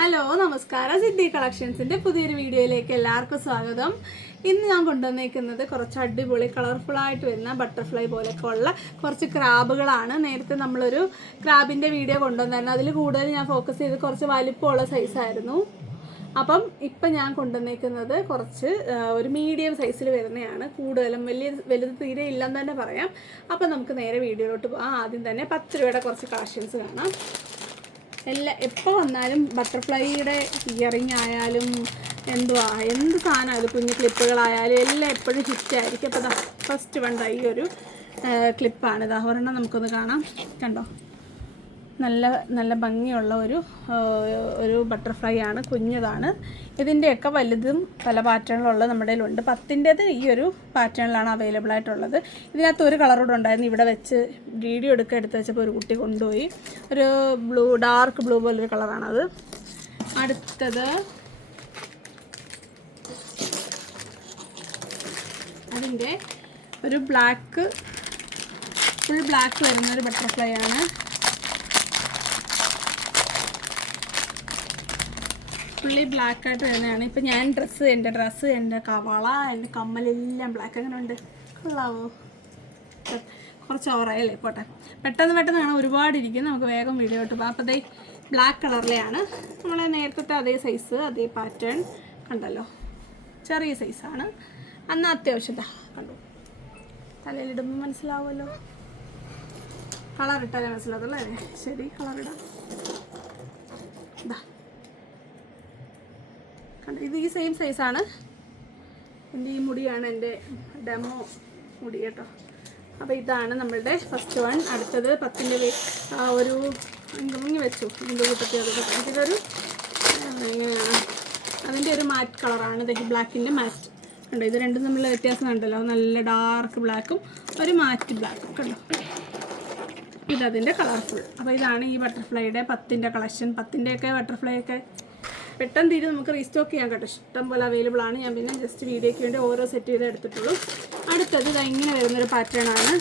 Hello നമസ്കാരം, സിദ്ധി കളക്ഷൻസിൻ്റെ പുതിയൊരു വീഡിയോയിലേക്ക് എല്ലാവർക്കും സ്വാഗതം. ഇന്ന് ഞാൻ കൊണ്ടുവന്നേക്കുന്നത് കുറച്ച് അടിപൊളി കളർഫുള്ളായിട്ട് വരുന്ന ബട്ടർഫ്ലൈ പോലെയൊക്കെ ഉള്ള കുറച്ച് ക്രാബുകളാണ്. നേരത്തെ നമ്മളൊരു ക്രാബിൻ്റെ വീഡിയോ കൊണ്ടുവന്നായിരുന്നു. അതിൽ കൂടുതൽ ഞാൻ ഫോക്കസ് ചെയ്ത് കുറച്ച് വലിപ്പമുള്ള സൈസായിരുന്നു. അപ്പം ഇപ്പം ഞാൻ കൊണ്ടുവന്നേക്കുന്നത് കുറച്ച് ഒരു മീഡിയം സൈസിൽ വരുന്നതാണ്. കൂടുതലും വലുത് തീരെ ഇല്ലെന്ന് തന്നെ പറയാം. അപ്പം നമുക്ക് നേരെ വീഡിയോയിലോട്ട് പോകാം. ആദ്യം തന്നെ 10 രൂപയുടെ കുറച്ച് കളക്ഷൻസ് കാണാം. എപ്പോൾ വന്നാലും ബട്ടർഫ്ലൈയുടെ ഇയറിങ് ആയാലും എന്ത് സാധനമായാലും കുഞ്ഞു ക്ലിപ്പുകളായാലും എല്ലാം എപ്പോഴും ഹിറ്റായിരിക്കും. അപ്പോൾ ഫസ്റ്റ് വേണ്ട ഈ ഒരു ക്ലിപ്പാണ്. ഒരെണ്ണം നമുക്കൊന്ന് കാണാം. കണ്ടോ, നല്ല ഭംഗിയുള്ള ഒരു ബട്ടർഫ്ലൈ ആണ്. കുഞ്ഞതാണ്. ഇതിൻ്റെയൊക്കെ വലുതും പല പാറ്റേണിലുള്ളത് നമ്മുടെ കയ്യിലുണ്ട്. 10-ൻ്റേത് ഈ ഒരു പാറ്റേണിലാണ് അവൈലബിൾ ആയിട്ടുള്ളത്. ഇതിനകത്ത് ഒരു കളറോടെ ഉണ്ടായിരുന്നു. ഇവിടെ വെച്ച് വീഡിയോ എടുത്ത് വെച്ചപ്പോൾ ഒരു കുട്ടി കൊണ്ടുപോയി. ഒരു ഡാർക്ക് ബ്ലൂ പോലൊരു കളറാണത്. അടുത്തത് അതിൻ്റെ ഒരു ഫുൾ ബ്ലാക്ക് വരുന്നൊരു ബട്ടർഫ്ലൈ ആണ്. ഫുള്ളി ബ്ലാക്കായിട്ട് വരുന്നതാണ്. ഇപ്പം ഞാൻ എൻ്റെ ഡ്രസ്സ് എൻ്റെ വള എൻ്റെ കമ്മലെല്ലാം ബ്ലാക്ക്. അങ്ങനെ ഉണ്ട്, കൊള്ളാവോ? കുറച്ച് ഓവറായല്ലേ? പോട്ടെ, പെട്ടെന്ന് കാണാൻ ഒരുപാട് ഇരിക്കും. നമുക്ക് വേഗം വീഡിയോ ഇട്ട് പോകാം. അപ്പോൾ അതേ ബ്ലാക്ക് കളറിലെയാണ്. നമ്മൾ നേരത്തെ അതേ സൈസ് അതേ പാറ്റേൺ കണ്ടല്ലോ. ചെറിയ സൈസാണ്. എന്നാൽ അത്യാവശ്യം കണ്ടു. തലയിലിടുമ്പോൾ മനസ്സിലാവുമല്ലോ. കളറിട്ടാലേ മനസ്സിലാവുമല്ലോ അല്ലേ? ശരി, കളറിടാം. ഇത് ഈ സെയിം സൈസാണ്. എൻ്റെ ഈ മുടിയാണ് എൻ്റെ ഡെമോ മുടി കേട്ടോ. അപ്പോൾ ഇതാണ് നമ്മളുടെ ഫസ്റ്റ് വൺ. അടുത്തത് 10-ൻ്റെ ഒരു മുങ്ങി വെച്ചു ഇതിൻ്റെ കൂട്ടത്തിൽ. ഇതൊരു എങ്ങനെയാണ് അതിൻ്റെ ഒരു മാറ്റ് കളറാണ്. ഇത് ബ്ലാക്കിൻ്റെ മാറ്റ് കണ്ടോ. ഇത് രണ്ടും തമ്മിലുള്ള വ്യത്യാസം കണ്ടല്ലോ. നല്ല ഡാർക്ക് ബ്ലാക്കും ഒരു മാറ്റ് ബ്ലാക്കും കണ്ടോ. ഇതതിൻ്റെ കളർഫുൾ. അപ്പോൾ ഇതാണ് ഈ ബട്ടർഫ്ലൈയുടെ 10-ൻ്റെ കളക്ഷൻ. 10-ൻ്റെയൊക്കെ ബട്ടർഫ്ലൈ ഒക്കെ പെട്ടെന്ന് തീരെ നമുക്ക് റീസ്റ്റോക്ക് ചെയ്യാൻ കേട്ടോ. ഇഷ്ടം പോലെ അവൈലബിൾ ആണ്. ഞാൻ പിന്നെ ജസ്റ്റ് വീഡിയോയ്ക്ക് വേണ്ടി ഓരോ സെറ്റ് ചെയ്ത് എടുത്തിട്ടുള്ളൂ. അടുത്തത് ഇത് ഇങ്ങനെ വരുന്നൊരു പാറ്റേൺ ആണ്.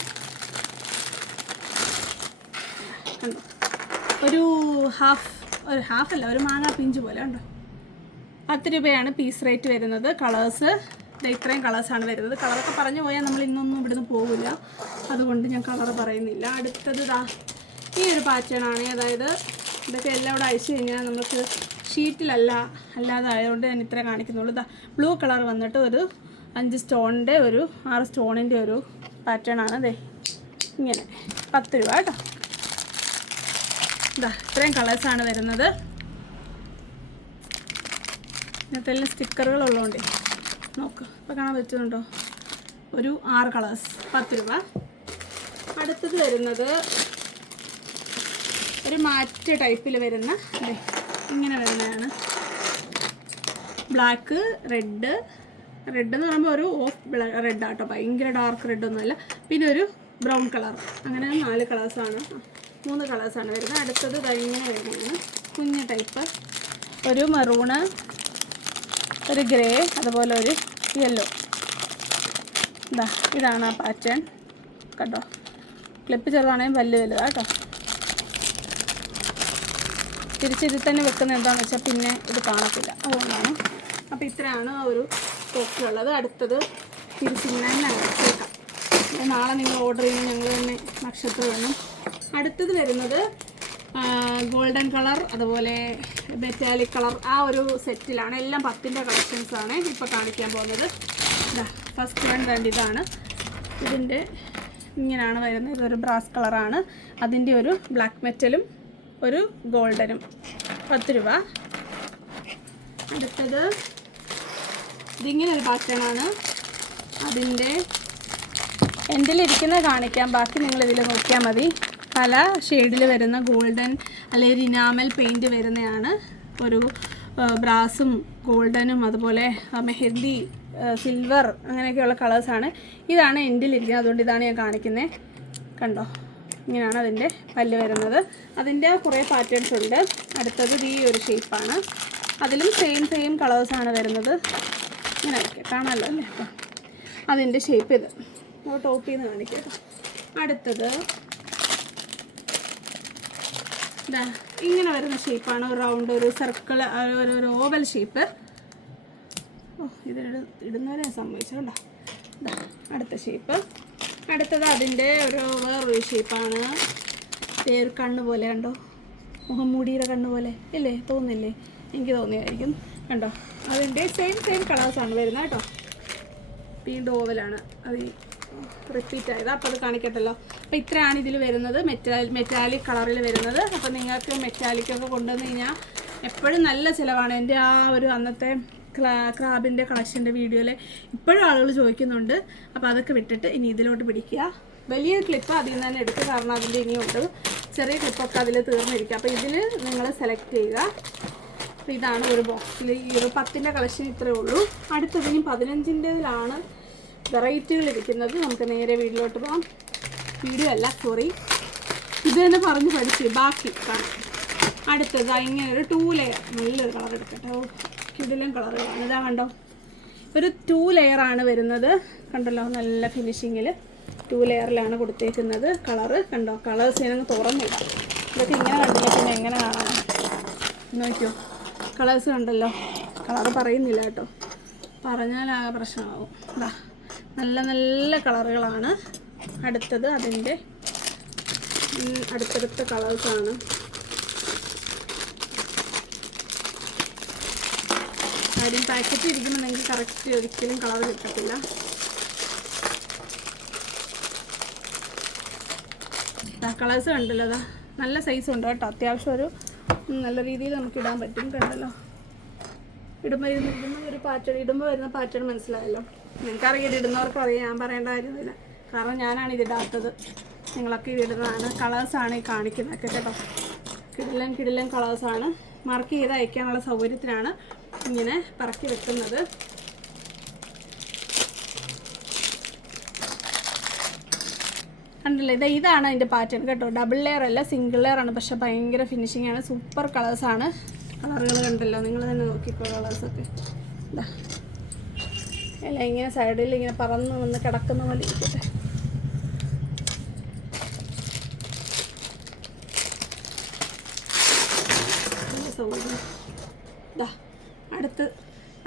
ഒരു ഹാഫ് അല്ല, ഒരു മാങ്ങ പിഞ്ച് പോലെ ഉണ്ടോ. 10 രൂപയാണ് പീസ് റേറ്റ് വരുന്നത്. കളേഴ്സ് ഇത്രയും കളേഴ്സാണ് വരുന്നത്. കളറൊക്കെ പറഞ്ഞു പോയാൽ നമ്മൾ ഇന്നൊന്നും ഇവിടുന്ന് പോകില്ല. അതുകൊണ്ട് ഞാൻ കളർ പറയുന്നില്ല. അടുത്തത് ഈ ഒരു പാറ്റേൺ ആണ്. അതായത് ഇതൊക്കെ എല്ലാം ഇവിടെ അയച്ചു കഴിഞ്ഞാൽ നമുക്ക് അല്ലാതെ ആയതുകൊണ്ട് ഞാൻ ഇത്ര കാണിക്കുന്നുള്ളൂ. ബ്ലൂ കളർ വന്നിട്ട് ഒരു 5 സ്റ്റോണിൻ്റെ 6 സ്റ്റോണിൻ്റെ ഒരു പാറ്റേൺ ആണ്. അതെ ഇങ്ങനെ 10 രൂപ കേട്ടോ. ഇത്രയും കളേഴ്സാണ് വരുന്നത്. ഇങ്ങനത്തെ എല്ലാം സ്റ്റിക്കറുകളുള്ളതുകൊണ്ട് നോക്ക്. ഇപ്പോൾ കാണാൻ പറ്റുന്നുണ്ടോ? ഒരു 6 കളേഴ്സ് 10 രൂപ. അടുത്തത് വരുന്നത് ഒരു മാറ്റ് ടൈപ്പിൽ വരുന്ന ഇങ്ങനെ വരുന്നതാണ്. ബ്ലാക്ക് റെഡ് എന്ന് പറയുമ്പോൾ ഒരു ഓഫ് റെഡ് ആട്ടോ. ഭയങ്കര ഡാർക്ക് റെഡൊന്നുമല്ല. പിന്നെ ഒരു ബ്രൗൺ കളർ. അങ്ങനെ 4 കളേഴ്സാണ് 3 കളേഴ്സാണ് വരുന്നത്. അടുത്തത് ഇങ്ങനെ വരുന്നതാണ്. കുഞ്ഞ് ടൈപ്പ്. ഒരു മെറൂണ്, ഒരു ഗ്രേ, അതുപോലെ ഒരു യെല്ലോ. ഇതാണ് ആ പാറ്റേൺ കേട്ടോ. ക്ലിപ്പ് ചെറുതാണെങ്കിൽ വലുതാണ് കേട്ടോ. തിരിച്ചിതിൽ തന്നെ വെക്കുന്നത് എന്താണെന്ന് വെച്ചാൽ പിന്നെ ഇത് കാണത്തില്ല, അതുകൊണ്ടാണ്. അപ്പോൾ ഇത്രയാണ് ഒരു ബോക്സിലുള്ളത്. അടുത്തത് തിരിച്ചിങ്ങനെ തന്നെ വെച്ചേക്കാം. നാളെ നിങ്ങൾ ഓർഡർ ചെയ്യുമ്പോൾ ഞങ്ങൾ തന്നെ നക്ഷത്രം വേണം. അടുത്തത് വരുന്നത് ഗോൾഡൻ കളർ, അതുപോലെ മെറ്റാലിക് കളർ, ആ ഒരു സെറ്റിലാണ്. എല്ലാം 10-ൻ്റെ കളക്ഷൻസാണ് ഇപ്പോൾ കാണിക്കാൻ പോകുന്നത്. ഫസ്റ്റ് വൺ ഇതാണ്. ഇതിൻ്റെ ഇങ്ങനെയാണ് വരുന്നത്. ഇതൊരു ബ്രാസ് കളറാണ്. അതിൻ്റെ ഒരു ബ്ലാക്ക് മെറ്റലും ഒരു ഗോൾഡനും 10 രൂപ. അടുത്തത് ഇതിങ്ങനെ ഒരു പാറ്റേണാണ്. അതിൻ്റെ എൻഡിലിരിക്കുന്നത് കാണിക്കാം, ബാക്കി നിങ്ങളിതിൽ നോക്കിയാൽ മതി. പല ഷെയ്ഡിൽ വരുന്ന ഗോൾഡൻ അല്ലെങ്കിൽ ഇനാമൽ പെയിൻറ്റ് വരുന്നതാണ്. ഒരു ബ്രാസും ഗോൾഡനും അതുപോലെ മെഹന്തി, സിൽവർ, അങ്ങനെയൊക്കെയുള്ള കളേഴ്സാണ്. ഇതാണ് എൻഡിലിരിക്കുന്നത്, അതുകൊണ്ട് ഇതാണ് ഞാൻ കാണിക്കുന്നത്. കണ്ടോ, ഇങ്ങനെയാണ് അതിൻ്റെ പല്ല് വരുന്നത്. അതിൻ്റെ കുറേ പാറ്റേൺസ് ഉണ്ട്. അടുത്തത് ഈ ഒരു ഷേപ്പാണ്. അതിലും സെയിം കളേഴ്സാണ് വരുന്നത്. ഇങ്ങനെ കാണാമല്ലോ അല്ലേ? അതിൻ്റെ ഷേപ്പ് ഇത് ടോപ്പിൽ നിന്ന് കാണിക്കാം. അടുത്തത് ഇങ്ങനെ വരുന്ന ഷേപ്പാണ്, ഒരു റൗണ്ട്, ഒരു സർക്കിൾ, ഒരു ഓവൽ ഷേപ്പ്. ഇത് ഇടുന്നവരെ സംഭവിച്ചോണ്ടോ. അടുത്ത ഷേപ്പ്. അടുത്തത് അതിൻ്റെ വേറൊരു ഷേപ്പാണ്. ഒരു കണ്ണ് പോലെ കണ്ടോ, മുഖംമൂടിയുടെ കണ്ണ് പോലെ ഇല്ലേ, തോന്നില്ലേ? എനിക്ക് തോന്നിയായിരിക്കും. കണ്ടോ, അതിൻ്റെ സെയിം കളേഴ്സാണ് വരുന്നത് കേട്ടോ. വീണ്ടും ഓവലാണ്, അത് റിപ്പീറ്റ് ആയത്. അപ്പോൾ അത് കാണിക്കട്ടല്ലോ. അപ്പോൾ ഇത്രയാണ് ഇതിൽ വരുന്നത്, മെറ്റാലിക് കളറിൽ വരുന്നത്. അപ്പോൾ നിങ്ങൾക്ക് മെറ്റാലിക്കൊക്കെ കൊണ്ടുവന്ന് കഴിഞ്ഞാൽ എപ്പോഴും നല്ല ചിലവാണ്. എൻ്റെ ആ ഒരു അന്നത്തെ ക്രാബിൻ്റെ കളക്ഷൻ്റെ വീഡിയോയിൽ ഇപ്പോഴും ആളുകൾ ചോദിക്കുന്നുണ്ട്. അപ്പോൾ അതൊക്കെ വിട്ടിട്ട് ഇനി ഇതിലോട്ട് പിടിക്കുക. വലിയ ക്ലിപ്പ് അതിൽ നിന്ന് തന്നെ എടുക്കുക, കാരണം അതിൻ്റെ ഇനിയുണ്ട്. ചെറിയ ക്ലിപ്പൊക്കെ അതിൽ തീർന്നിരിക്കുക. അപ്പോൾ ഇതിൽ നിങ്ങൾ സെലക്ട് ചെയ്യുക. അപ്പോൾ ഇതാണ് ഒരു ബോക്സിൽ ഈ ഒരു 10ൻ്റെ കളക്ഷൻ ഇത്രയേ ഉള്ളൂ. അടുത്തത് ഇനി 15ൻ്റെതിലാണ് വെറൈറ്റികൾ ഇരിക്കുന്നത്. നമുക്ക് നേരെ വീഡിയോയിലോട്ട് പോകാം. വീഡിയോ അല്ല, സോറി, ഇത് തന്നെ പറഞ്ഞ് പഠിച്ച് ബാക്കി കാണാം. അടുത്തത് ഇങ്ങനെ ഒരു 2 ലെയർ, നല്ലൊരു കളർ എടുക്കട്ടെ. കിടിലൻ കളറുകളാണ്. ഇതാ കണ്ടോ, ഒരു 2 ലെയറാണ് വരുന്നത്. കണ്ടല്ലോ, നല്ല ഫിനിഷിങ്ങിൽ 2 ലെയറിലാണ് കൊടുത്തേക്കുന്നത്. കളറ് കണ്ടോ, കളേഴ്സ് ഞാനങ്ങ് തുറന്നിടാം. ഇതൊക്കെ ഇങ്ങനെ കണ്ടില്ല പിന്നെ എങ്ങനെ കാണാം? നോക്കിയോ, കളേഴ്സ് കണ്ടല്ലോ. കളറ് പറയുന്നില്ല കേട്ടോ, പറഞ്ഞാൽ ആകെ പ്രശ്നമാവും. ഇതാ നല്ല നല്ല കളറുകളാണ്. അടുത്തത് അതിൻ്റെ അടുത്തടുത്ത കളേഴ്സാണ്. കാര്യം പാക്കറ്റ് ഇരിക്കുമ്പോൾ നിങ്ങൾക്ക് കറക്റ്റ് ഒരിക്കലും കളർ കിട്ടത്തില്ല. കളേഴ്സ് കണ്ടല്ലോ, അതാ നല്ല സൈസ് ഉണ്ട് കേട്ടോ. അത്യാവശ്യം ഒരു നല്ല രീതിയിൽ നമുക്ക് ഇടാൻ പറ്റും. കണ്ടല്ലോ, ഇടുമ്പോൾ ഒരു പാറ്റേൺ, ഇടുമ്പോൾ വരുന്ന പാറ്റേൺ മനസ്സിലായല്ലോ. നിങ്ങൾക്കറിയാം, ഇടുന്നവർക്ക് അറിയാം, ഞാൻ പറയേണ്ട കാര്യമില്ല. കാരണം ഞാനാണ് ഇതിടാത്തത്, നിങ്ങളൊക്കെ ഇതിടുന്നതാണ്. കളേഴ്സാണ് ഈ കാണിക്കുന്നതൊക്കെ കേട്ടോ. കിടിലൻ കളേഴ്സാണ്. മാർക്ക് ചെയ്ത് അയക്കാനുള്ള സൗകര്യത്തിനാണ് ഇങ്ങനെ പറക്കി വെക്കുന്നത്. കണ്ടില്ലേ, ഇതാണ് അതിൻ്റെ പാറ്റേൺ കേട്ടോ. ഡബിൾ ലെയർ അല്ല, സിംഗിൾ ലെയർ ആണ്. പക്ഷെ ഭയങ്കര ഫിനിഷിംഗ് ആണ്. സൂപ്പർ കളേഴ്സാണ്. കളറുകൾ കണ്ടല്ലോ, നിങ്ങൾ തന്നെ നോക്കിക്കോ. കളേഴ്സൊക്കെ ഇതാ അല്ല, ഇങ്ങനെ സൈഡിൽ ഇങ്ങനെ പറന്ന് വന്ന് കിടക്കുന്ന പോലെ ഇരിക്കട്ടെ.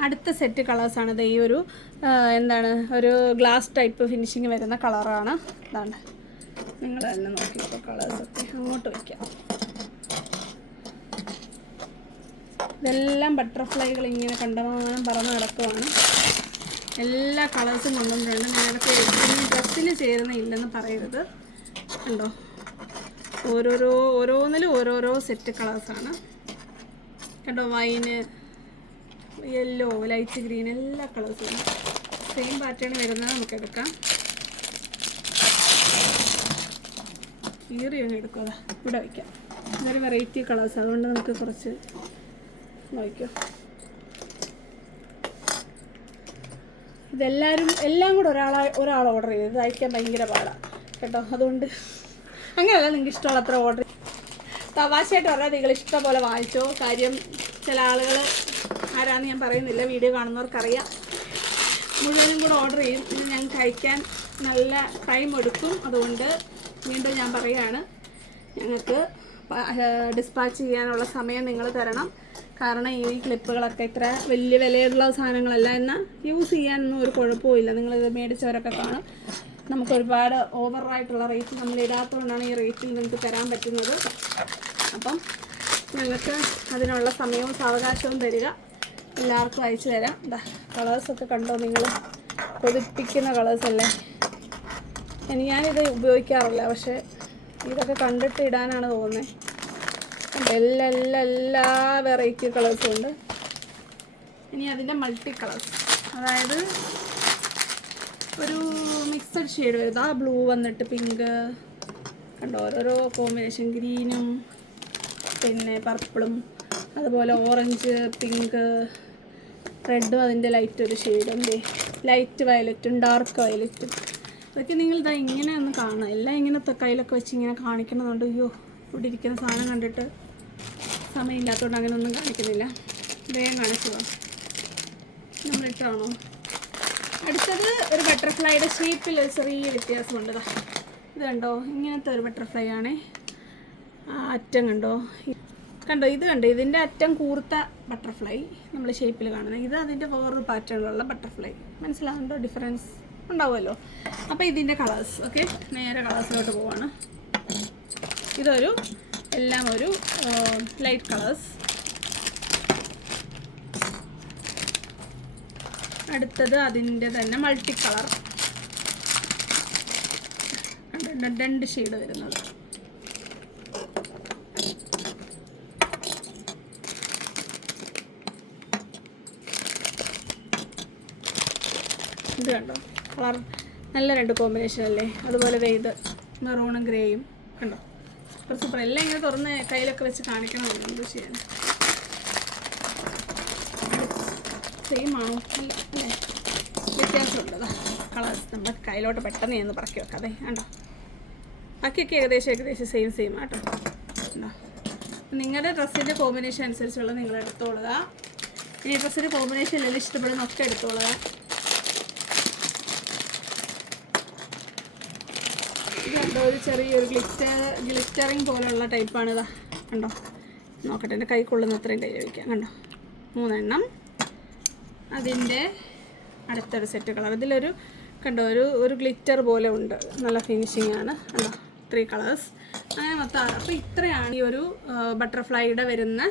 അടുത്ത സെറ്റ് കളേഴ്സാണ്. ഇത് ഈ ഒരു എന്താണ്, ഒരു ഗ്ലാസ് ടൈപ്പ് ഫിനിഷിങ് വരുന്ന കളറാണ്. ഇതാണ്, നിങ്ങൾ തന്നെ നോക്കിയപ്പോൾ കളേഴ്സൊക്കെ അങ്ങോട്ട് വയ്ക്കാം. ഇതെല്ലാം ബട്ടർഫ്ലൈകൾ ഇങ്ങനെ കണ്ടമാനം പറന്ന് കിടക്കുവാണ്. എല്ലാ കളേഴ്സും കൊണ്ടുവന്നിട്ടുണ്ട്. നേരത്തെ ഡ്രസ്സിൽ ചേരുന്ന ഇല്ലെന്ന് പറയരുത്. കണ്ടോ, ഓരോന്നിലും ഓരോരോ സെറ്റ് കളേഴ്സാണ് കേട്ടോ. വൈന്, യെല്ലോ, ലൈറ്റ് ഗ്രീൻ, എല്ലാ കളേഴ്സും സെയിം പാറ്റേൺ വരുന്നത് നമുക്ക് എടുക്കാം. കീറി അങ്ങ് എടുക്കുക, ഇവിടെ വയ്ക്കാം. ഇതൊരു വെറൈറ്റി കളേഴ്സ്, അതുകൊണ്ട് നമുക്ക് കുറച്ച് നോക്കിയോ. എല്ലാം കൂടെ ഒരാൾ ഓർഡർ ചെയ്ത് ഇത് അയക്കാൻ ഭയങ്കര പാടാണ് കേട്ടോ. അതുകൊണ്ട് അങ്ങനെയല്ല, നിങ്ങൾക്ക് ഇഷ്ടമുള്ള അത്ര ഓർഡർ തമാശയായിട്ട് പറഞ്ഞാൽ നിങ്ങൾ ഇഷ്ടം പോലെ വാങ്ങിച്ചോ. കാര്യം ചില ആളുകൾ ആരാന്ന് ഞാൻ പറയുന്നില്ല, വീഡിയോ കാണുന്നവർക്കറിയാം, മുഴുവനും കൂടെ ഓർഡർ ചെയ്യും. ഇനി ഞങ്ങൾക്ക് അയക്കാൻ നല്ല ടൈം എടുക്കും. അതുകൊണ്ട് വീണ്ടും ഞാൻ പറയുകയാണ്, ഞങ്ങൾക്ക് ഡിസ്പാച്ച് ചെയ്യാനുള്ള സമയം നിങ്ങൾ തരണം. കാരണം ഈ ക്ലിപ്പുകളൊക്കെ ഇത്ര വലിയ വിലയുള്ള സാധനങ്ങളല്ല, എന്നാൽ യൂസ് ചെയ്യാനൊന്നും ഒരു കുഴപ്പമില്ല. നിങ്ങളിത് മേടിച്ചവരൊക്കെ കാണും. നമുക്ക് ഒരുപാട് ഓവറായിട്ടുള്ള റേറ്റ് നമ്മൾ ഇടാത്തതുകൊണ്ടാണ് ഈ റേറ്റിൽ നിങ്ങൾക്ക് തരാൻ പറ്റുന്നത്. അപ്പം ഞങ്ങൾക്ക് അതിനുള്ള സമയവും സാവകാശവും തരിക. എല്ലാവർക്കും അയച്ചു തരാം. ഇതാ കളേഴ്സൊക്കെ കണ്ടോ, നിങ്ങൾ കൊതിപ്പിക്കുന്ന കളേഴ്സല്ലേ. ഞാനിത് ഉപയോഗിക്കാറില്ല, പക്ഷേ ഇതൊക്കെ കണ്ടിട്ട് ഇടാനാണ് തോന്നുന്നത്. എല്ലാ വെറൈറ്റി കളേഴ്സും ഉണ്ട്. ഇനി അതിൻ്റെ മൾട്ടി കളേഴ്സ്, അതായത് ഒരു മിക്സഡ് ഷെയ്ഡ് വരുന്നത്. ആ ബ്ലൂ വന്നിട്ട് പിങ്ക് കണ്ടോ, ഓരോരോ കോമ്പിനേഷൻ, ഗ്രീനും പിന്നെ പർപ്പിളും, അതുപോലെ ഓറഞ്ച്, പിങ്ക്, റെഡും, അതിൻ്റെ ലൈറ്റ് ഒരു ഷെയ്ഡുണ്ട്, ലൈറ്റ് വയലറ്റും ഡാർക്ക് വയലറ്റും. അതൊക്കെ നിങ്ങളിതാ ഇങ്ങനെ ഒന്ന് കാണാം. എല്ലാം ഇങ്ങനെ കയ്യിലൊക്കെ വെച്ച് ഇങ്ങനെ കാണിക്കണമെന്നുണ്ട്. അയ്യോ, ഇവിടെ ഇരിക്കുന്ന സാധനം കണ്ടിട്ട് സമയമില്ലാത്തതുകൊണ്ട് അങ്ങനെ ഒന്നും കാണിക്കുന്നില്ല. വേഗം കാണിച്ചു പോകാം. നമ്മളിട്ടാണോ? അടുത്തത് ഒരു ബട്ടർഫ്ലൈയുടെ ഷേപ്പിൽ ഒരു ചെറിയ വ്യത്യാസമുണ്ട്. ഇത് കണ്ടോ, ഇങ്ങനത്തെ ഒരു ബട്ടർഫ്ലൈ ആണേ. അറ്റം കണ്ടോ, കണ്ടോ, ഇത് കണ്ടോ, ഇതിൻ്റെ അറ്റം കൂർത്ത ബട്ടർഫ്ലൈ നമ്മൾ ഷേപ്പിൽ കാണുന്നത്. ഇത് അതിൻ്റെ വേറൊരു പാറ്റേണിലുള്ള ബട്ടർഫ്ലൈ. മനസ്സിലാകുന്നുണ്ടോ? ഡിഫറൻസ് ഉണ്ടാവുമല്ലോ. അപ്പോൾ ഇതിൻ്റെ കളേഴ്സ്. ഓക്കെ, നേരെ കളേഴ്സിലോട്ട് പോവാണ്. ഇതൊരു എല്ലാം ഒരു ലൈറ്റ് കളേഴ്സ്. അടുത്തത് അതിൻ്റെ തന്നെ മൾട്ടി കളർ, രണ്ട് ഷെയ്ഡ് വരുന്നത്. ഇത് കണ്ടോ, കളർ നല്ല രണ്ട് കോമ്പിനേഷൻ അല്ലേ. അതുപോലെ ഇത് മെറൂണും ഗ്രേയും കണ്ടോ, സൂപ്പർ സൂപ്പർ. എല്ലാം ഇങ്ങനെ തുറന്ന് കയ്യിലൊക്കെ വെച്ച് കാണിക്കണമെന്ന് എന്ത് ചെയ്യാൻ. സെയിം ആണോ അല്ലേ, വ്യത്യാസമുണ്ടതാ കളേഴ്സ്. നമ്മുടെ കയ്യിലോട്ട് പെട്ടെന്ന് എന്ന് പറക്കി വെക്കാതെ കണ്ടോ. ബാക്കിയൊക്കെ ഏകദേശം സെയിം ആട്ടോ. കണ്ടോ, നിങ്ങളുടെ ഡ്രസ്സിൻ്റെ കോമ്പിനേഷൻ അനുസരിച്ചുള്ള നിങ്ങൾ എടുത്തോളുക. ഈ ഡ്രസ്സിൻ്റെ കോമ്പിനേഷൻ എല്ലാം ഇഷ്ടപ്പെടുന്ന ഒക്കെ എടുത്തോളുക. ഇത് കണ്ടോ, ഒരു ചെറിയൊരു ഗ്ലിറ്ററിങ് പോലെയുള്ള ടൈപ്പാണ്. ഇതാ കണ്ടോ, നോക്കട്ടെ, എൻ്റെ കൈ കൊള്ളുന്ന അത്രയും കൈ വയ്ക്കാം. കണ്ടോ, 3 എണ്ണം. അതിൻ്റെ അടുത്തൊരു സെറ്റ് കളർ. ഇതിലൊരു കണ്ടോ, ഒരു ഗ്ലിറ്റർ പോലെ ഉണ്ട്, നല്ല ഫിനിഷിംഗ് ആണ്. കണ്ടോ, 3 കളേഴ്സ്, അങ്ങനെ മൊത്തം 6. അപ്പോൾ ഇത്രയാണ് ഈ ഒരു ബട്ടർഫ്ലൈയുടെ വരുന്ന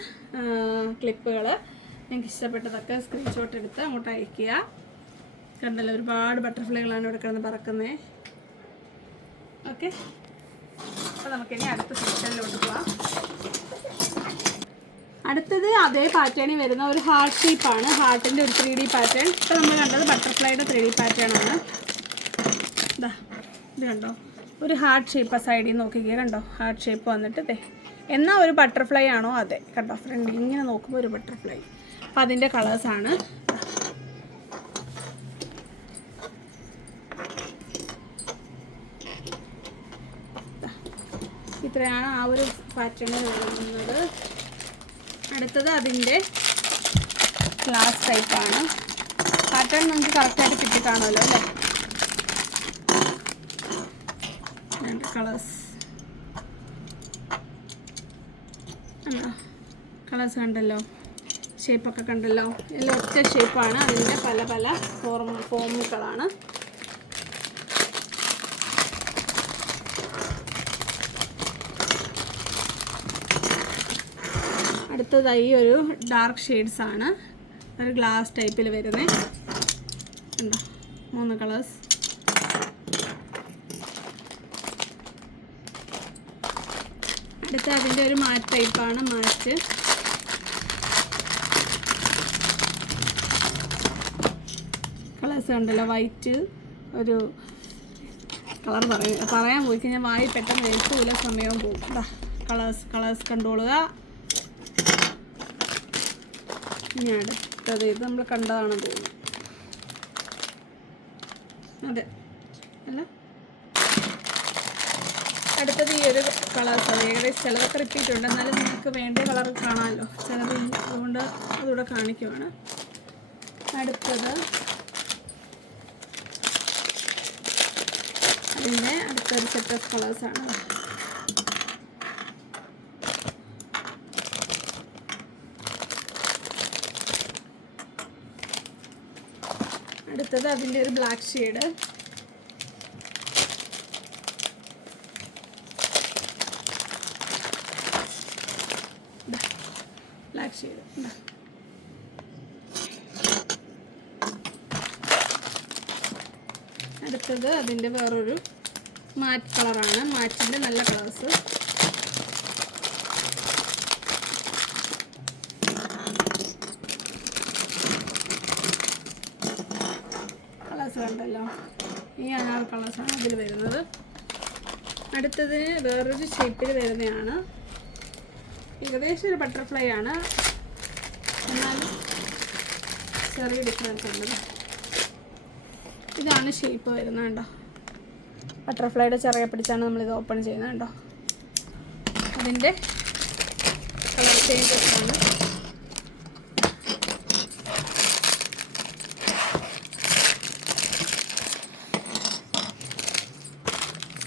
ക്ലിപ്പുകൾ. നിങ്ങൾക്ക് ഇഷ്ടപ്പെട്ടതൊക്കെ സ്ക്രീൻഷോട്ട് എടുത്ത് അങ്ങോട്ട് അയയ്ക്കുക. കണ്ടല്ലോ, ഒരുപാട് ബട്ടർഫ്ലൈകളാണ് ഇവിടെ കിടന്ന് പറക്കുന്നത്. ഓക്കെ, അപ്പോൾ നമുക്കിനി അടുത്ത സെക്ഷനിലോട്ട് പോവാം. അടുത്തത് അതേ പാറ്റേണിൽ വരുന്ന ഒരു ഹാർട്ട് ഷേപ്പാണ്. ഹാർട്ടിൻ്റെ ഒരു 3D പാറ്റേൺ. ഇപ്പോൾ നമ്മൾ കണ്ടത് ബട്ടർഫ്ലൈയുടെ 3D പാറ്റേൺ ആണ്. ഇതാ ഇത് കണ്ടോ, ഒരു ഹാർട്ട് ഷേപ്പ് സൈഡിൽ നോക്കിക്കേ. കണ്ടോ, ഹാർട്ട് ഷേപ്പ് വന്നിട്ട് ദേ എന്നാൽ ഒരു ബട്ടർഫ്ലൈ ആണോ അതെ. കണ്ടോ, ഫ്രണ്ട് ഇങ്ങനെ നോക്കുമ്പോൾ ഒരു ബട്ടർഫ്ലൈ. അപ്പോൾ അതിൻ്റെ കളേഴ്സാണ്. ഇത്രയാണ് ആ ഒരു പാറ്റേണിൽ വരുന്നത്. അടുത്തത് അതിൻ്റെ ഗ്ലാസ് ടൈപ്പാണ്. പാറ്റേൺ നമുക്ക് കറക്റ്റായിട്ട് കിട്ടി കാണുമല്ലോ അല്ലേ. രണ്ട് കളേഴ്സ് കളേഴ്സ് കണ്ടല്ലോ, ഷേപ്പൊക്കെ കണ്ടല്ലോ. എല്ലാം ഒറ്റ ഷേപ്പാണ്. അതിൻ്റെ പല പല ഫോമുകളാണ്. അടുത്തതായി ഒരു ഡാർക്ക് ഷെയ്ഡ്സ് ആണ്. ഒരു ഗ്ലാസ് ടൈപ്പിൽ വരുന്നത്. ഉണ്ടോ, 3 കളേഴ്സ്. അടുത്ത അതിൻ്റെ ഒരു മാറ്റ് ടൈപ്പാണ്. മാറ്റ് കളേഴ്സ് കണ്ടല്ലോ. വൈറ്റ് ഒരു കളർ പറയാൻ പോയി കഴിഞ്ഞാൽ വായി പെട്ടെന്ന് എഴുത്തൂല, സമയവും പോകും. കളേഴ്സ് കണ്ടോളുക. ഇനി അടുത്തത് ഇത് നമ്മൾ കണ്ടതാണെന്ന് തോന്നുന്നു. അതെ അല്ല, അടുത്തത് ഈ ഒരു കളേഴ്സ്. അത് ഏകദേശം ചിലതൊക്കെ റിപ്പീറ്റ് ഉണ്ട്, എന്നാലും നിങ്ങൾക്ക് വേണ്ട കളർ കാണാമല്ലോ. ചിലത് അതുകൊണ്ട് അതുകൂടെ കാണിക്കുവാണ്. അടുത്തത് അതിൻ്റെ അടുത്തൊരു സെറ്റ് ഓഫ് കളേഴ്സാണ്. അടുത്തത് അതിൻ്റെ ഒരു ബ്ലാക്ക് ഷെയ്ഡ്. Black shade. അടുത്തത് അതിൻ്റെ വേറൊരു മാറ്റ് കളറാണ്. മാറ്റിൻ്റെ നല്ല കളേഴ്സ്. കണ്ടല്ലോ, ഈ 6 കളേഴ്സാണ് അതിൽ വരുന്നത്. അടുത്തത് വേറൊരു ഷേപ്പിൽ വരുന്നതാണ്. ഏകദേശം ഒരു ബട്ടർഫ്ലൈ ആണ്, എന്നാലും ചെറിയ ഡിഫറൻസ് ഉണ്ട്. ഇതാണ് ഷേപ്പ് വരുന്നത് കേട്ടോ. ബട്ടർഫ്ലൈയുടെ ചിറകെ പിടിച്ചാണ് നമ്മളിത് ഓപ്പൺ ചെയ്യുന്നത് കേട്ടോ. അതിൻ്റെ കളർ ചേഞ്ചസ് ആണ്.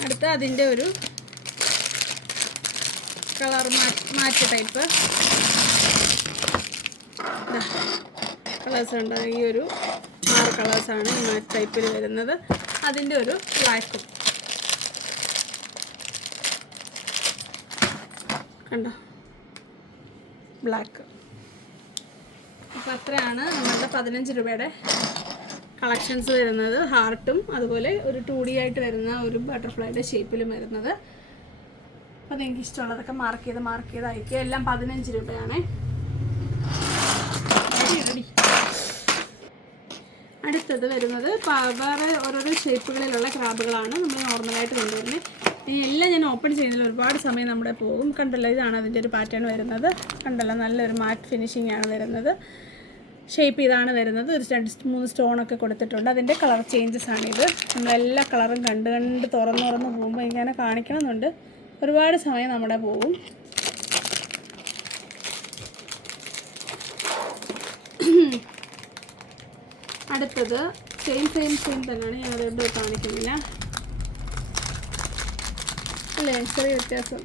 അടുത്ത അതിൻ്റെ ഒരു കളർ മാറ്റ് ടൈപ്പ് കളേഴ്സ് ഉണ്ട്. ഈ ഒരു 6 കളേഴ്സാണ് ഈ മാറ്റ് ടൈപ്പിൽ വരുന്നത്. അതിൻ്റെ ഒരു ബ്ലാക്കും കണ്ടോ, ബ്ലാക്ക്. അപ്പോൾ അത്രയാണ് നമ്മളുടെ 15 രൂപയുടെ കളക്ഷൻസ് വരുന്നത്. ഹാർട്ടും അതുപോലെ ഒരു 2D ആയിട്ട് വരുന്ന ഒരു ബട്ടർഫ്ലൈയുടെ ഷേപ്പിലും വരുന്നത്. അപ്പോൾ നിങ്ങൾക്ക് ഇഷ്ടമുള്ളതൊക്കെ മാർക്ക് ചെയ്ത് അയക്കുക. എല്ലാം 15 രൂപയാണ്. അടുത്തത് വരുന്നത് വേറെ ഓരോരോ ഷേപ്പുകളിലുള്ള ക്രാബുകളാണ് നമ്മൾ നോർമലായിട്ട് കൊണ്ടുവരുന്നത്. ഇനി എല്ലാം ഞാൻ ഓപ്പൺ ചെയ്യുന്നതിൽ ഒരുപാട് സമയം നമ്മുടെ പോകും. കണ്ടല്ലോ, ഇതാണ് അതിൻ്റെ ഒരു പാറ്റേൺ വരുന്നത്. കണ്ടല്ലോ, നല്ലൊരു മാറ്റ് ഫിനിഷിംഗ് ആണ് വരുന്നത്. ഷേപ്പ് ഇതാണ് വരുന്നത്. ഒരു 2-3 സ്റ്റോണൊക്കെ കൊടുത്തിട്ടുണ്ട്. അതിൻ്റെ കളർ ചേഞ്ചസ് ആണിത്. നമ്മളെല്ലാ കളറും കണ്ട് തുറന്ന് പോകുമ്പോൾ ഇങ്ങനെ കാണിക്കണമെന്നുണ്ട്. ഒരുപാട് സമയം നമ്മുടെ പോകും. അടുത്തത് സെയിം തന്നെയാണ്. ഞാൻ അതുകൊണ്ട് കാണിക്കുന്നില്ല അല്ലേ, ചെറിയ വ്യത്യാസം.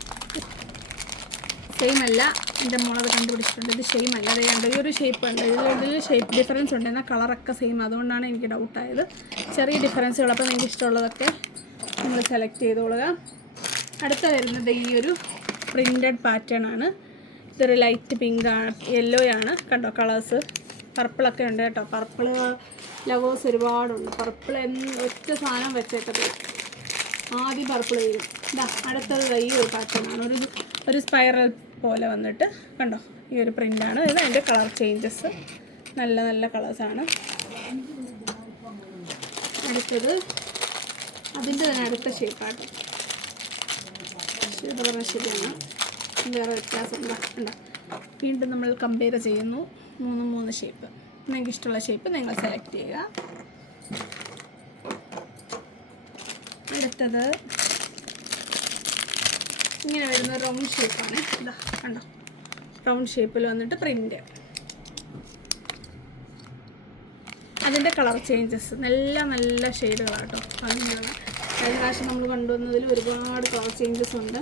സെയിം അല്ല, എൻ്റെ മോളത് കണ്ടുപിടിച്ചിട്ടുണ്ട്. ഇത് സെയിം അല്ല. അറിയാണ്ട് ഈ ഒരു ഷേപ്പ് ഉണ്ട്. ഇതിൽ ഷേപ്പ് ഡിഫറൻസ് ഉണ്ട്. എന്നാൽ കളറൊക്കെ സെയിം. അതുകൊണ്ടാണ് എനിക്ക് ഡൗട്ടായത്. ചെറിയ ഡിഫറൻസുകൾ. അപ്പോൾ നിങ്ങൾക്ക് ഇഷ്ടമുള്ളതൊക്കെ നിങ്ങൾ സെലക്ട് ചെയ്തോളുക. അടുത്ത വരുന്നത് ഈ ഒരു പ്രിൻറ്റഡ് പാറ്റേൺ ആണ്. ഇതൊരു ലൈറ്റ് പിങ്ക് ആണ്, യെല്ലോ ആണ്. കണ്ടോ കളേഴ്സ്. പർപ്പിളൊക്കെ ഉണ്ട് കേട്ടോ. പർപ്പിൾ ലവേഴ്സ് ഒരുപാടുണ്ട്. പർപ്പിൾ ഒറ്റ സാധനം വെച്ചേക്കത് ആദ്യം പർപ്പിൾ വരും. അടുത്തത് ഈ ഒരു പാറ്റേൺ ആണ്. ഒരു സ്പൈറൽ പോലെ വന്നിട്ട് കണ്ടോ, ഈ ഒരു പ്രിൻ്റാണ്. ഇത് അതിൻ്റെ കളർ ചേഞ്ചസ് നല്ല കളേഴ്സാണ്. അടുത്തത് അതിൻ്റെ തന്നെ അടുത്ത ഷേപ്പാണ്. ഇത് പറഞ്ഞാൽ ശരിയാണ്, വേറെ വ്യത്യാസം ഉണ്ടോ. വീണ്ടും നമ്മൾ കമ്പയർ ചെയ്യുന്നു. 3 ഷേപ്പ്. നിങ്ങൾക്ക് ഇഷ്ടമുള്ള ഷേപ്പ് നിങ്ങൾ സെലക്ട് ചെയ്യുക. അടുത്തത് ഇങ്ങനെ വരുന്ന റൗണ്ട് ഷേപ്പാണ്. ഇതാ കണ്ടോ, റൗണ്ട് ഷേപ്പിൽ വന്നിട്ട് പ്രിൻ്റ്. അതിൻ്റെ കളർ ചേഞ്ചസ് നല്ല ഷെയ്ഡുകളാട്ടോ. കഴിഞ്ഞ പ്രാവശ്യം നമ്മൾ കൊണ്ടുവന്നതിൽ ഒരുപാട് കളർ ചേഞ്ചസ് ഉണ്ട്.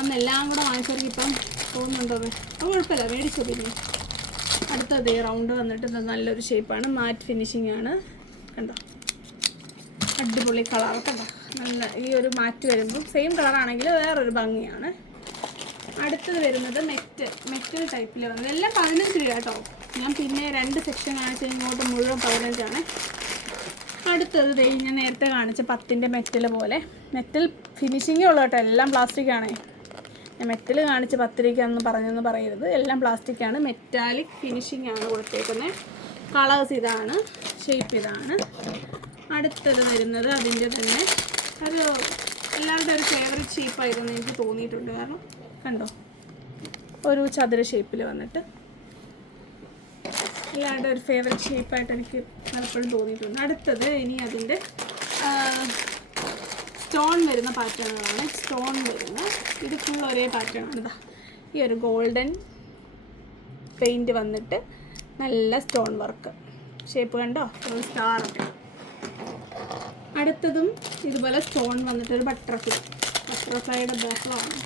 അന്നെല്ലാം കൂടെ വാങ്ങിച്ചവർക്ക് ഇപ്പം തോന്നുന്നുണ്ടോ? അപ്പോൾ കുഴപ്പമില്ല, മേടിച്ചോ. പിന്നെ അടുത്തത് റൗണ്ട് വന്നിട്ട് നല്ലൊരു ഷേപ്പാണ്. മാറ്റ് ഫിനിഷിംഗ് ആണ്. കണ്ടോ, അടിപൊളി കളർ. കണ്ടോ, നല്ല ഈ ഒരു മാറ്റ് വരുമ്പോൾ സെയിം കളറാണെങ്കിൽ വേറൊരു ഭംഗിയാണ്. അടുത്തത് വരുന്നത് മെറ്റൽ ടൈപ്പിൽ വന്നത്. എല്ലാം 15 രൂപ കേട്ടോ. ഞാൻ പിന്നെ 2 സെക്ഷൻ കാണിച്ച് ഇങ്ങോട്ട് മുഴുവൻ 15 അടുത്തത് ഞാൻ നേരത്തെ കാണിച്ച 10ൻ്റെ മെറ്റൽ പോലെ. മെറ്റൽ ഫിനിഷിങ്ങേ ഉള്ളൂ കേട്ടോ. എല്ലാം പ്ലാസ്റ്റിക്കാണ്. മെറ്റൽ കാണിച്ച് 10 രൂപയ്ക്കാണെന്ന് പറഞ്ഞെന്ന് പറയരുത്. എല്ലാം പ്ലാസ്റ്റിക്കാണ്. മെറ്റാലിക് ഫിനിഷിംഗ് ആണ് കൊടുത്തേക്കുന്നത്. കളേഴ്സ് ഇതാണ്, ഷേപ്പ് ഇതാണ്. അടുത്തത് വരുന്നത് അതിൻ്റെ തന്നെ എല്ലാവരുടെ ഒരു ഫേവറേറ്റ് ഷേപ്പായിരുന്നു എനിക്ക് തോന്നിയിട്ടുണ്ട്. കാരണം കണ്ടോ, ഒരു ചതുര ഷേപ്പിൽ വന്നിട്ട് എല്ലാവരുടെ ഒരു ഫേവറേറ്റ് ഷേപ്പായിട്ട് എനിക്ക് പലപ്പോഴും തോന്നിയിട്ടുണ്ട്. അടുത്തത് ഇനി അതിൻ്റെ സ്റ്റോൺ വരുന്ന പാറ്റേണുകളാണ്. സ്റ്റോൺ വരുന്ന ഇത് ഫുൾ ഒരേ പാറ്റേണാണ്. ഇതാ ഈ ഒരു ഗോൾഡൻ പെയിൻറ്റ് വന്നിട്ട് നല്ല സ്റ്റോൺ വർക്ക് ഷേപ്പ് കണ്ടോ, ഒരു സ്റ്റാറൊക്കെ. അടുത്തതും ഇതുപോലെ സ്റ്റോൺ വന്നിട്ടൊരു ബട്ടർഫ്ലൈയുടെ ബഹളമാണ്.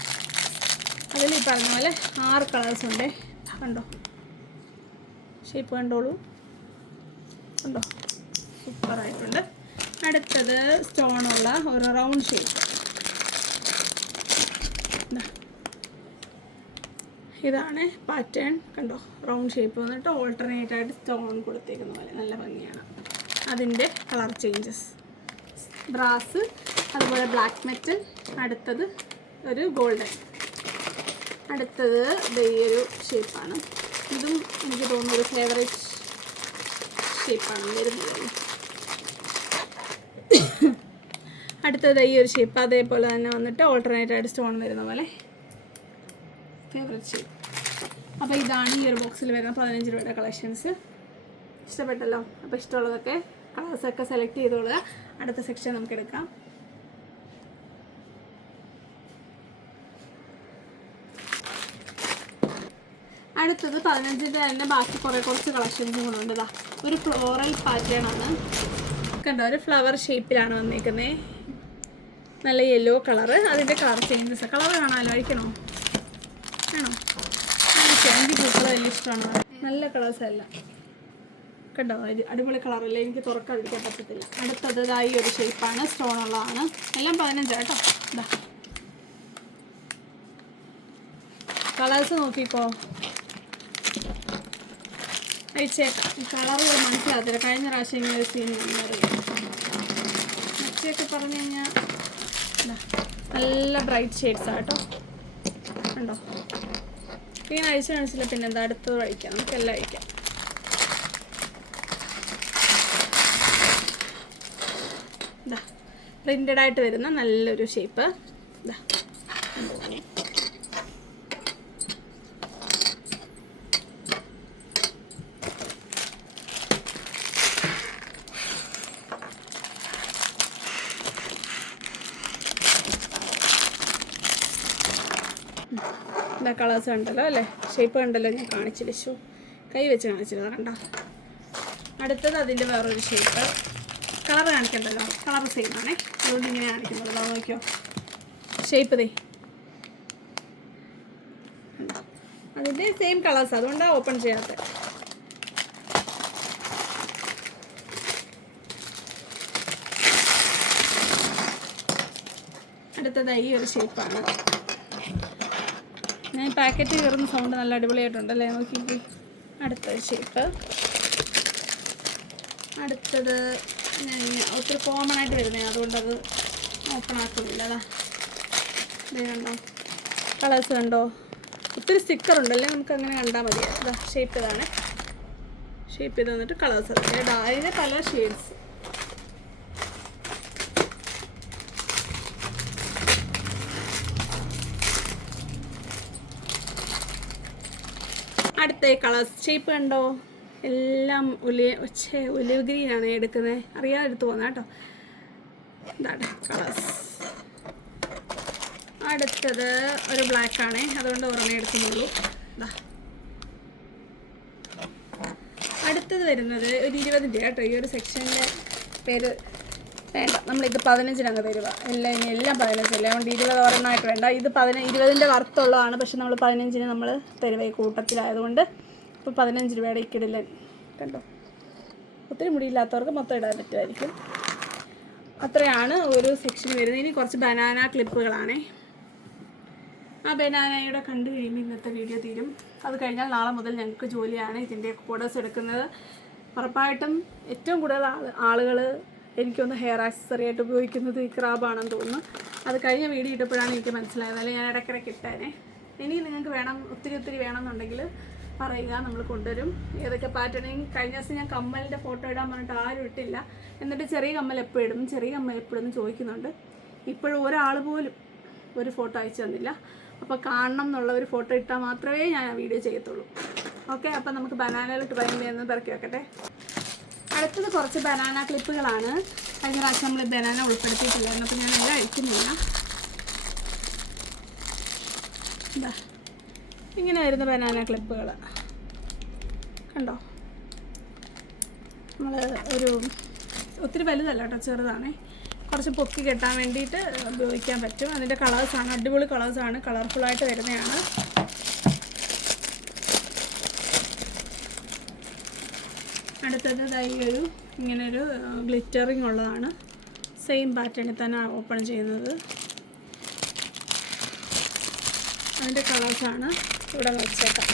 അതിൽ ഈ പറഞ്ഞ പോലെ 6 കളേഴ്സ് ഉണ്ട്. കണ്ടോ, ഷേപ്പ് കണ്ടോളൂ. കണ്ടോ, സൂപ്പറായിട്ടുണ്ട്. അടുത്തത് സ്റ്റോണുള്ള ഒരു റൗണ്ട് ഷേപ്പ്. ഇതാണ് പാറ്റേൺ. കണ്ടോ, റൗണ്ട് ഷേപ്പ് വന്നിട്ട് ഓൾട്ടർനേറ്റ് ആയിട്ട് സ്റ്റോൺ കൊടുത്തേക്കുന്ന പോലെ നല്ല ഭംഗിയാണ്. അതിൻ്റെ കളർ ചേഞ്ചസ് ബ്രാസ്, അതുപോലെ ബ്ലാക്ക് മെറ്റൽ. അടുത്തത് ഒരു ഗോൾഡൻ. അടുത്തത് ഈ ഒരു ഷേപ്പാണ്. ഇതും എനിക്ക് തോന്നുന്നു ഒരു ഫേവറേറ്റ് ഷേപ്പാണ് വരുന്നത്. അടുത്തത് ഈ ഒരു ഷേപ്പ് അതേപോലെ തന്നെ വന്നിട്ട് ഓൾട്ടർനേറ്റ് ആയിട്ട് സ്റ്റോൺ വരുന്ന പോലെ ഫേവറേറ്റ് ഷേപ്പ്. അപ്പോൾ ഇതാണ് ഈ ഒരു ബോക്സിൽ വരുന്ന 15 രൂപയുടെ കളക്ഷൻസ്. ഇഷ്ടപ്പെട്ടല്ലോ? അപ്പോൾ ഇഷ്ടമുള്ളതൊക്കെ കളേഴ്സൊക്കെ സെലക്ട് ചെയ്തോളുക. അടുത്ത സെക്ഷൻ നമുക്ക് എടുക്കാം. അടുത്തത് 15ൻ്റെ തന്നെ ബാക്കി കുറച്ച് കളക്ഷൻസും കൂടെ ഉണ്ട്. ഒരു ഫ്ലോറൽ പാറ്റേൺ ആണ്. കണ്ടോ, ഒരു ഫ്ലവർ ഷേപ്പിലാണ് വന്നേക്കുന്നത്. നല്ല യെല്ലോ കളറ്. അതിൻ്റെ കളർ ചേഞ്ചസ് കളർ കാണാമല്ലോ, അഴിക്കണോ? ആണോ? എനിക്ക് പൂക്കൾ വലിയ ഇഷ്ടമാണ്. നല്ല കളേഴ്സല്ല കേട്ടോ, അടിപൊളി കളറല്ലേ, എനിക്ക് തുറക്കാതിരിക്കാൻ പറ്റത്തില്ല. അടുത്തത് ഈ ഒരു ഷേപ്പാണ്, സ്റ്റോൺ ഉള്ളതാണ്. എല്ലാം 15 കേട്ടോ. ഇതാ കളേഴ്സ് നോക്കിക്കോ, അയച്ചേക്കാം. ഈ കളറുകൾ മനസ്സിലാകത്തില്ല. കഴിഞ്ഞ പ്രാവശ്യം ഇങ്ങനെ ഒരു സീൻ മച്ചയൊക്കെ പറഞ്ഞു കഴിഞ്ഞാൽ നല്ല ബ്രൈറ്റ് ഷെയ്ഡ്സാണ് കേട്ടോ. കണ്ടോ, ഇങ്ങനെ അഴിച്ച് കാണിച്ചില്ല. പിന്നെ എന്താ, അടുത്തത് അഴിക്കാം, നമുക്കെല്ലാം അഴിക്കാം. ഇതാ പ്രിൻ്റഡ് ആയിട്ട് വരുന്ന നല്ലൊരു ഷേപ്പ്. ഇതാ എന്താ കളേഴ്സ് കണ്ടല്ലോ അല്ലേ, ഷേപ്പ് കണ്ടല്ലോ, ഞാൻ കാണിച്ചില്ല. കൈ വെച്ച് കാണിച്ചില്ല, കണ്ടോ. അടുത്തത് അതിൻ്റെ വേറൊരു ഷേപ്പ്. കളർ കാണിക്കണ്ടല്ലോ, കളർ സെയിം ആണേ, അതുകൊണ്ട് ഇങ്ങനെ കാണിക്കുന്നത്. നോക്കിയോ ഷേപ്പ് ദേ, അതിൻ്റെ സെയിം കളേഴ്സ്, അതുകൊണ്ടാണ് ഓപ്പൺ ചെയ്യാത്തത്. അടുത്തത് ഈ ഒരു ഷേപ്പാണ്. ഞാൻ പാക്കറ്റ് കയറുന്ന സൗണ്ട് നല്ല അടിപൊളിയായിട്ടുണ്ടല്ലേ, നോക്കി. അടുത്തൊരു ഷേപ്പ്. അടുത്തത് ഞാൻ ഒത്തിരി കോമൺ ആയിട്ട് വരുന്നത്, അതുകൊണ്ടത് ഓപ്പൺ ആക്കുന്നില്ല. അതാ ഇത് കണ്ടോ, കളേഴ്സ് കണ്ടോ, ഒത്തിരി സ്റ്റിക്കറുണ്ടല്ലേ, നമുക്ക് അങ്ങനെ കണ്ടാൽ മതി. അതാ ഷേപ്പ് ഇതാണ്, ഷേപ്പ് ചെയ്ത് തന്നിട്ട് കളേഴ്സ് അതിൻ്റെ പല ഷെയ്ഡ്സ്. അടുത്ത കളേഴ്സ് ഷേപ്പ് കണ്ടോ, എല്ലാം ഒലിവ് ഗ്രീനാണ് എടുക്കുന്നത്, അറിയാതെ എടുത്ത് പോകുന്നത് കേട്ടോ. ഇതാണ് കളേഴ്സ്. അടുത്തത് ഒരു ബ്ലാക്ക് ആണ്, അതുകൊണ്ട് ഒരെണ്ണം എടുക്കുന്നുള്ളൂ. അടുത്തത് വരുന്നത് ഒരു 20 കേട്ടോ. ഈ ഒരു സെക്ഷൻ്റെ പേര് വേണ്ട, നമ്മളിത് 15 തരുക. എല്ലാം 15 അല്ലേ, അതുകൊണ്ട് 20 ഒരെണ്ണമായിട്ട് വേണ്ട. ഇത് 20 വർത്തുള്ളതാണ്, പക്ഷെ നമ്മൾ 15 നമ്മൾ തരുക ഈ കൂട്ടത്തിലായതുകൊണ്ട്. ഇപ്പോൾ 15 രൂപയുടെ ഇക്കിടില്ല കണ്ടോ. ഒത്തിരി മുടിയില്ലാത്തവർക്ക് മൊത്തം ഇടാൻ പറ്റുമായിരിക്കും. അത്രയാണ് ഒരു സെക്ഷൻ വരുന്നത്. ഇനി കുറച്ച് ബനാന ക്ലിപ്പുകളാണേ. ആ ബനാനയുടെ കണ്ടു കഴിയുമ്പോൾ ഇന്നത്തെ വീഡിയോ തീരും. അത് കഴിഞ്ഞാൽ നാളെ മുതൽ ഞങ്ങൾക്ക് ജോലിയാണ് ഇതിൻ്റെ ഓർഡേഴ്സ് എടുക്കുന്നത്. ഉറപ്പായിട്ടും ഏറ്റവും കൂടുതൽ ആളുകൾ എനിക്കൊന്ന് ഹെയർ ആക്സസറി ആയിട്ട് ഉപയോഗിക്കുന്നത് ഈ ക്രാബാണെന്ന് തോന്നുന്നു. അത് കഴിഞ്ഞ വീഡിയോ ഇട്ടപ്പോഴാണ് എനിക്ക് മനസ്സിലായത്. അല്ലെങ്കിൽ ഞാൻ ഇടയ്ക്കിടയ്ക്ക് ഇട്ടേനെ. ഇനി നിങ്ങൾക്ക് ഒത്തിരി വേണമെന്നുണ്ടെങ്കിൽ പറയുക, നമ്മൾ കൊണ്ടുവരും. ഏതൊക്കെ പാറ്റേണിങ്. കഴിഞ്ഞ ദിവസം ഞാൻ കമ്മലിൻ്റെ ഫോട്ടോ ഇടാൻ പറഞ്ഞിട്ട് ആരും ഇട്ടില്ല. എന്നിട്ട് ചെറിയ കമ്മൽ എപ്പോൾ ഇടും ചോദിക്കുന്നുണ്ട്. ഇപ്പോഴും ഒരാൾ പോലും ഒരു ഫോട്ടോ അയച്ചു തന്നില്ല. അപ്പോൾ കാണണം എന്നുള്ള ഒരു ഫോട്ടോ ഇട്ടാൽ മാത്രമേ ഞാൻ ആ വീഡിയോ ചെയ്യത്തുള്ളൂ. ഓക്കെ, അപ്പോൾ നമുക്ക് ബനാനയിലിട്ട് ഭയങ്കര പെറുക്കി വെക്കട്ടെ. അടുത്തത് കുറച്ച് ബനാന ക്ലിപ്പുകളാണ്. കഴിഞ്ഞ പ്രാവശ്യം നമ്മൾ ബനാന ഉൾപ്പെടുത്തിയിട്ടില്ലായിരുന്നു, അപ്പോൾ ഞാൻ എല്ലാം അഴിക്കുന്നില്ല. എന്താ ഇങ്ങനെ വരുന്ന ബനാന ക്ലിപ്പുകൾ കണ്ടോ. നമ്മൾ ഒത്തിരി വലുതല്ല കേട്ടോ, ചെറുതാണേ. കുറച്ച് പൊക്കി കെട്ടാൻ വേണ്ടിയിട്ട് ഉപയോഗിക്കാൻ പറ്റും. അതിൻ്റെ കളേഴ്സാണ്, അടിപൊളി കളേഴ്സാണ്, കളർഫുള്ളായിട്ട് വരുന്നതാണ്. അടുത്തത് ഇങ്ങനൊരു ഗ്ലിറ്ററിങ് ഉള്ളതാണ്. സെയിം പാറ്റേണിൽ തന്നെ ഓപ്പൺ ചെയ്യുന്നത്. അതിൻ്റെ കളേഴ്സാണ് ഇവിടെ വെച്ചേക്കാം.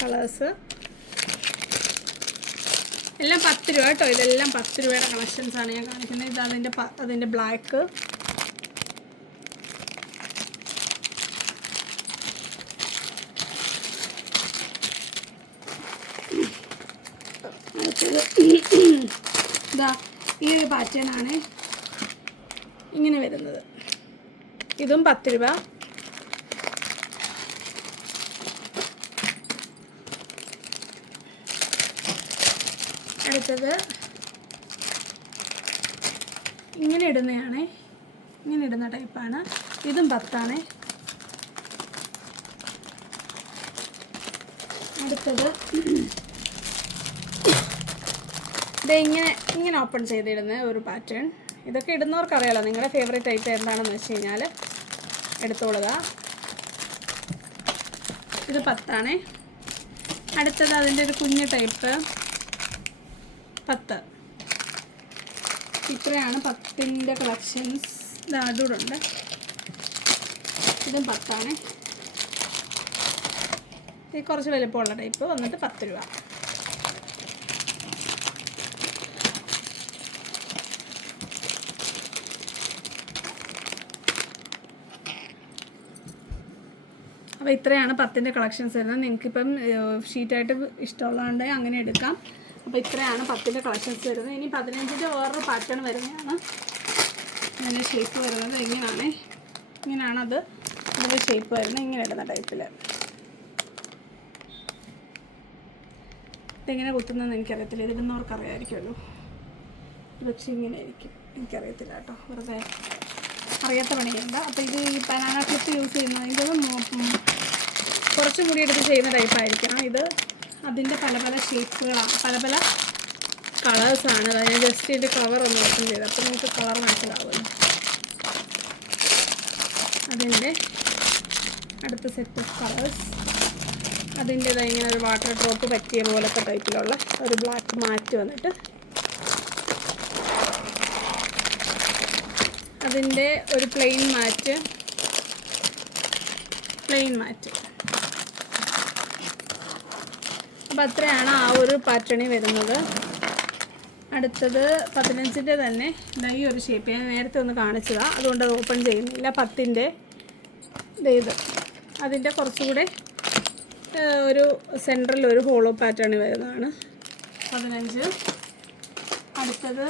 കളേഴ്സ് എല്ലാം 10 രൂപ കേട്ടോ. ഇതെല്ലാം 10 രൂപയുടെ കളക്ഷൻസാണ് ഞാൻ കാണിക്കുന്നത്. ഇത് അതിൻ്റെ ബ്ലാക്ക്. ഇതാ ഈ ഒരു പാറ്റേണാണ് ഇങ്ങനെ വരുന്നത്. ഇതും 10 രൂപ. അടുത്തത് ഇങ്ങനെ ഇടുന്നതാണ്, ഇങ്ങനെ ഇടുന്ന ടൈപ്പാണ്. ഇതും 10 അടുത്തത് ഇത് ഇങ്ങനെ ഓപ്പൺ ചെയ്തിടുന്ന ഒരു പാറ്റേൺ. ഇതൊക്കെ ഇടുന്നവർക്ക് അറിയാലോ. നിങ്ങളുടെ ഫേവറേറ്റ് ഐറ്റം എന്താണെന്ന് വെച്ച് കഴിഞ്ഞാൽ എടുത്തോളുക. ഇത് 10 അടുത്തത് അതിൻ്റെ ഒരു കുഞ്ഞ് ടൈപ്പ് 10. ഇത്രയാണ് 10ൻ്റെ കളക്ഷൻസ്. ഇത് അടുണ്ട്, ഇതും 10. ഇത് കുറച്ച് വലുപ്പമുള്ള ടൈപ്പ് വന്നിട്ട് 10 രൂപ. അപ്പോൾ ഇത്രയാണ് 10ൻ്റെ കളക്ഷൻസ് വരുന്നത്. നിങ്ങൾക്കിപ്പം ഷീറ്റായിട്ട് ഇഷ്ടമുള്ളതുകൊണ്ട് അങ്ങനെ എടുക്കാം. അപ്പോൾ ഇത്രയാണ് 10ൻ്റെ കളക്ഷൻസ് വരുന്നത്. ഇനി 15ൻ്റെ വേറൊരു പാറ്റേൺ വരുന്നതാണ്. അതിൻ്റെ ഷേപ്പ് വരുന്നത് ഇങ്ങനെയാണത്. അതിൻ്റെ ഷേപ്പ് വരുന്നത് ഇങ്ങനെ ഇടുന്ന ടൈപ്പിൽ. ഇതെങ്ങനെ കുത്തുന്നതെന്ന് എനിക്കറിയത്തില്ല. ഇതിടുന്നവർക്ക് അറിയാമായിരിക്കുമല്ലോ. പക്ഷേ ഇങ്ങനെ ആയിരിക്കും, എനിക്കറിയത്തില്ല കേട്ടോ, വെറുതെ അറിയാത്ത പണിയുണ്ട്. അപ്പോൾ ഇത് ഈ ബനാന ക്ലിപ്പ് യൂസ് ചെയ്യുന്നത് ഇതൊന്ന് കുറച്ചും കൂടി എടുത്ത് ചെയ്യുന്ന ടൈപ്പായിരിക്കണം. ഇത് അതിൻ്റെ പല പല ഷേപ്പുകളാണ്, പല പല കളേഴ്സാണ്. അതായത് ജസ്റ്റ് ഇതിൻ്റെ കവർ ഒന്ന് ഓപ്പൺ ചെയ്ത് അപ്പോൾ നമുക്ക് കളർ മനസ്സിലാവുമല്ലോ. അതിൻ്റെ അടുത്ത സെറ്റ് ഓഫ് കളേഴ്സ് അതിൻ്റേതായി ഇങ്ങനെ ഒരു വാട്ടർ ഡ്രോപ്പ് പറ്റിയ പോലത്തെ ടൈപ്പിലുള്ള ഒരു ബ്ലാക്ക് മാറ്റ് വന്നിട്ട് അതിൻ്റെ ഒരു പ്ലെയിൻ മാറ്റ്. അപ്പോൾ അത്രയാണ് ആ ഒരു പാറ്റേണിൽ വരുന്നത്. അടുത്തത് 15ൻ്റെ തന്നെ ഈ ഒരു ഷേപ്പ് ഞാൻ നേരത്തെ ഒന്ന് കാണിച്ചതാണ്, അതുകൊണ്ട് അത് ഓപ്പൺ ചെയ്യുന്നില്ല. 10ൻ്റെ ഇത് അതിൻ്റെ കുറച്ചുകൂടെ ഒരു സെൻട്രൽ ഒരു ഹോളോ പാറ്റേൺ വരുന്നതാണ് 15. അടുത്തത്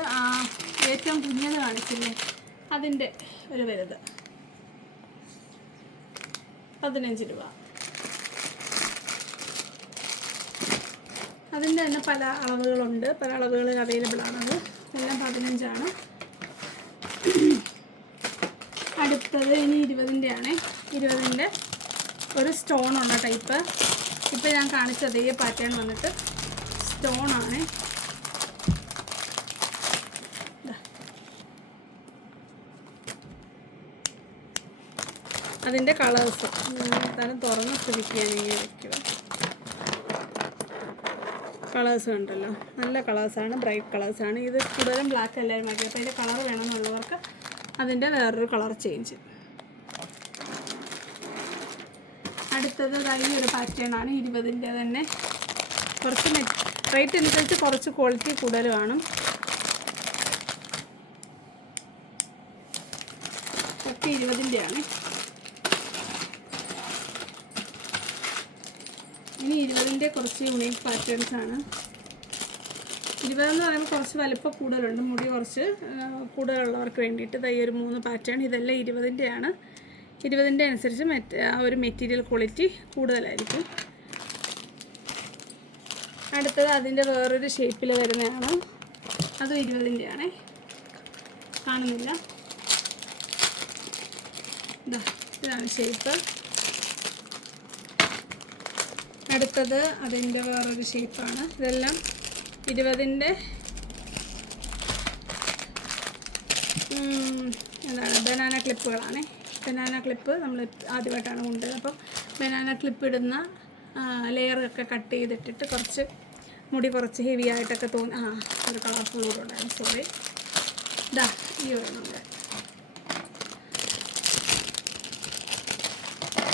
ഏറ്റവും കുഞ്ഞത് കാണിച്ചില്ലേ, അതിൻ്റെ ഒരു വലുത് 15 രൂപ. അതിൻ്റെ തന്നെ പല അളവുകളുണ്ട്, പല അളവുകളിൽ അവൈലബിൾ ആണത്. എല്ലാം 15 അടുത്തത് ഇനി 20ൻ്റെ ആണ്. 20ൻ്റെ ഒരു സ്റ്റോണുള്ള ടൈപ്പ്. ഇപ്പോൾ ഞാൻ കാണിച്ചത് ഈ പാറ്റേൺ വന്നിട്ട് സ്റ്റോണാണ്. അതിൻ്റെ കളേഴ്സ് എന്തായാലും തുറന്ന് ശ്രദ്ധിക്കുക. ഇങ്ങനെ വയ്ക്കുക. കളേഴ്സ് കണ്ടല്ലോ, നല്ല കളേഴ്സാണ്, ബ്രൈറ്റ് കളേഴ്സാണ്. ഇത് കൂടുതലും ബ്ലാക്ക് എല്ലാവരും മാറ്റി. അപ്പോൾ അതിൻ്റെ കളർ വേണമെന്നുള്ളവർക്ക് അതിൻ്റെ വേറൊരു കളർ ചേഞ്ച്. അടുത്തത് ഈ ഒരു പാറ്റേൺ ആണ്. 20ൻ്റെ തന്നെ കുറച്ച് റേറ്റ് അനുസരിച്ച് കുറച്ച് ക്വാളിറ്റി കൂടുതൽ കാണും. ഒക്കെ 20ൻ്റെ ആണ്. ഇനി 20ൻ്റെ കുറച്ച് യൂണീക്ക് പാറ്റേൺസ് ആണ്. 20 എന്ന് പറയുമ്പോൾ കുറച്ച് വലിപ്പം കൂടുതലുണ്ട്, മുടി കുറച്ച് കൂടുതലുള്ളവർക്ക് വേണ്ടിയിട്ട് ഈ ഒരു 3 പാറ്റേൺ. ഇതെല്ലാം 20ൻ്റെ ആണ്. 20ൻ്റെ അനുസരിച്ച് ആ ഒരു മെറ്റീരിയൽ ക്വാളിറ്റി കൂടുതലായിരിക്കും. അടുത്തത് അതിൻ്റെ വേറൊരു ഷേപ്പിൽ വരുന്നതാണ്. അതും 20ൻ്റെ ആണ്. കാണുന്നില്ല, ഇതാണ് ഷേപ്പ്. അടുത്തത് അതിൻ്റെ വേറൊരു ഷേപ്പാണ്. ഇതെല്ലാം 20ൻ്റെ എന്താണ് ബനാന ക്ലിപ്പുകളാണ്. ബനാന ക്ലിപ്പ് നമ്മൾ ആദ്യമായിട്ടാണ് കൊണ്ടുവരുന്നത്. അപ്പം ബനാന ക്ലിപ്പ് ഇടുന്ന ലെയറൊക്കെ കട്ട് ചെയ്തിട്ടിട്ട് കുറച്ച് മുടി കുറച്ച് ഹെവി ആയിട്ടൊക്കെ ഒരു കളർഫുൾ കൂടെ ഉണ്ടായിരുന്നു. സോറി, ഈ വരുന്നുണ്ട്.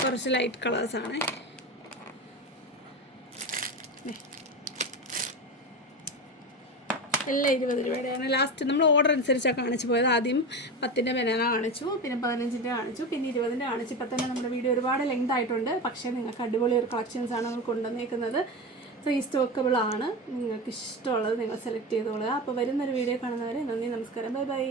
കുറച്ച് ലൈറ്റ് കളേഴ്സാണ്. എല്ലാം 20 രൂപയുടെയാണ്. ലാസ്റ്റ് നമ്മൾ ഓർഡർ അനുസരിച്ചാണ് കാണിച്ചു പോയത്. ആദ്യം 10ൻ്റെ ബനാന കാണിച്ചു, പിന്നെ 15ൻ്റെ കാണിച്ചു, പിന്നെ 20ൻ്റെ കാണിച്ചു. ഇപ്പം തന്നെ നമ്മുടെ വീഡിയോ ഒരുപാട് ലെങ്ത് ആയിട്ടുണ്ട്. പക്ഷേ നിങ്ങൾക്ക് അടിപൊളി ഒരു കളക്ഷൻസാണ് നമ്മൾ കൊണ്ടുവന്നേക്കുന്നത്. റീസ്റ്റോക്കബിൾ ആണ്. നിങ്ങൾക്ക് ഇഷ്ടമുള്ളത് നിങ്ങൾ സെലക്ട് ചെയ്തോളുക. അപ്പോൾ വരുന്നൊരു വീഡിയോ കാണുന്നവരെ നന്ദി, നമസ്കാരം, ബൈ ബൈ.